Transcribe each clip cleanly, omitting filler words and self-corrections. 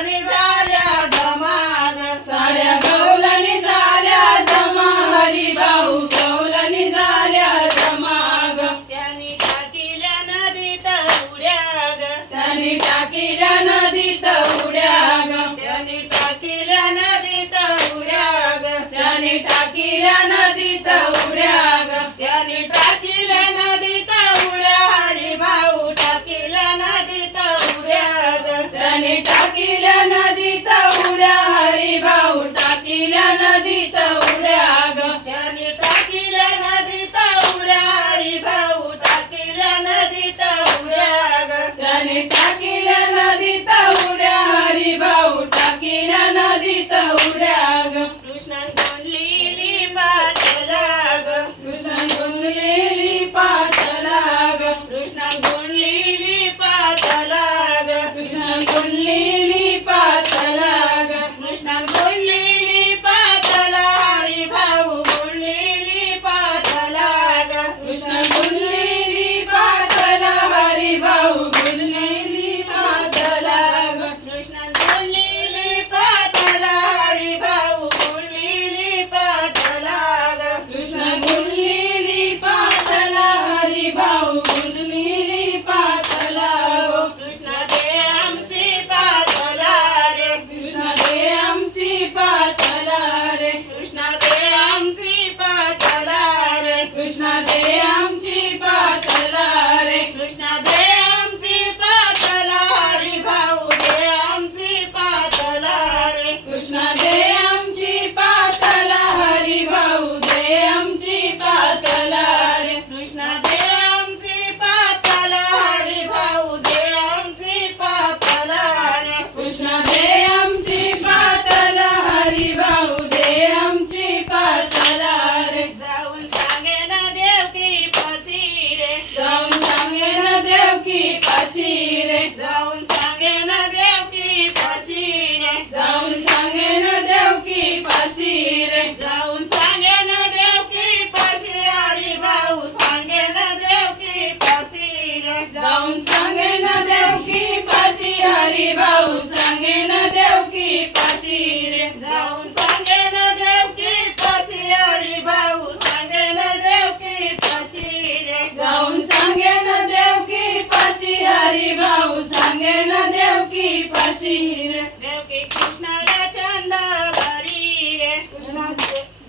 गवलनी झाल्या जमा ग साऱ्या गवलनी झाल्या जमा हरी भाऊ गवलनी झाल्या जमा ग त्यांनी टाकिल्या नदीत उड्या ग त्यांनी टाकिल्या नदीत उड्या ग त्यांनी टाकिल्या नदीत उड्या ग त्यांनी टाकिल्या नदीत उड्या ग त्यांनी टाकिल्या नदीत उड्या हरी भाऊ टाकिल्या नदीत उड्या ग त्यांनी टाकिल्या नदीत उड्या हरी भाऊ टाकिल्या नदीत उड्या ग त्यांनी टाकिल्या नदीत उड्या हरी भाऊ टाकिल्या नदीत उड्या ग त्यांनी टाकिल्या नदीत उड्या हरी भाऊ टाकिल्या नदीत उड्या ग कृष्ण कोंडलेली पाचला ग कृष्ण गुंडलेली पाचला ग कृष्ण कोंडलेली पाचला ग कृष्ण गुंडलेली पाचला ग कृष्ण कोंडलेली पाचला हरी भाऊ कोंडलेली पाचला ग कृष्ण गुंडलेली पाचला हरी भाऊ गुंडलेली पाचला ग कृष्ण कोंडलेली पाचला हरी भाऊ कोंडलेली पाचला ग कृष्ण गुंडलेली पाचला हरी भाऊ गुंडलेली पाचला ग कृष्ण दे आमची पाचला रे कृष्ण दे आमची पाचला रे कृष्ण दे आमची पाचला रे कृष्ण दे आमची पाचला रे कृष्ण दे आमची पाचला हरी भाऊ दे आमची पाचला रे कृष्ण दे आमची पाचला हरी भाऊ दे आमची पाचला रे कृष्ण दे आमची पाचला हरी भाऊ दे आमची पाचला रे कृष्ण दे आमची पाचला हरी भाऊ दे आमची पाचला रे जाऊन सांगे ना देव की पाशी रे जाऊन सांगे ना देव की पाशी रे जाऊन सांगे ना देव की पाशी रे जाऊन सांगे ना देव की पाशी रे जाऊन सांगे ना देव की पाशी हरी भाऊ सांगे ना देव की पाशी रे जाऊन सांगे ना देव की पाशी हरी भाऊ सांगे ना देव की पाशी रे जाऊन सांगे ना देव की पाशी हरी भाऊ सांगे ना देव की पाशी रे जाऊन सांगे ना देव की पाशी हरी भाऊ सांगे ना देव की पाशी रे देव की कृष्णाला चंद भरी रे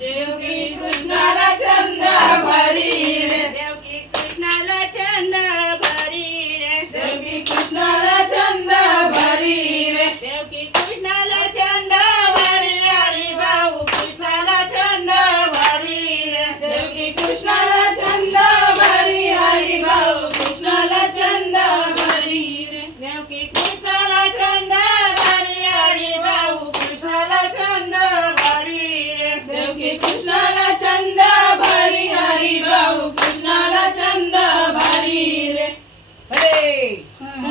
देव की कृष्णाला चंद भरी रे देव की कृष्णाला चंद भरी रे देव की कृष्णाला चंद भरी रे देव की कृष्णाला चंद भरी हरी भाऊ कृष्णाला चंद भरी रे देव की कृष्णाला चंद भरी हरी भाऊ कृष्णाला चंद भरी रे देव की कृष्ण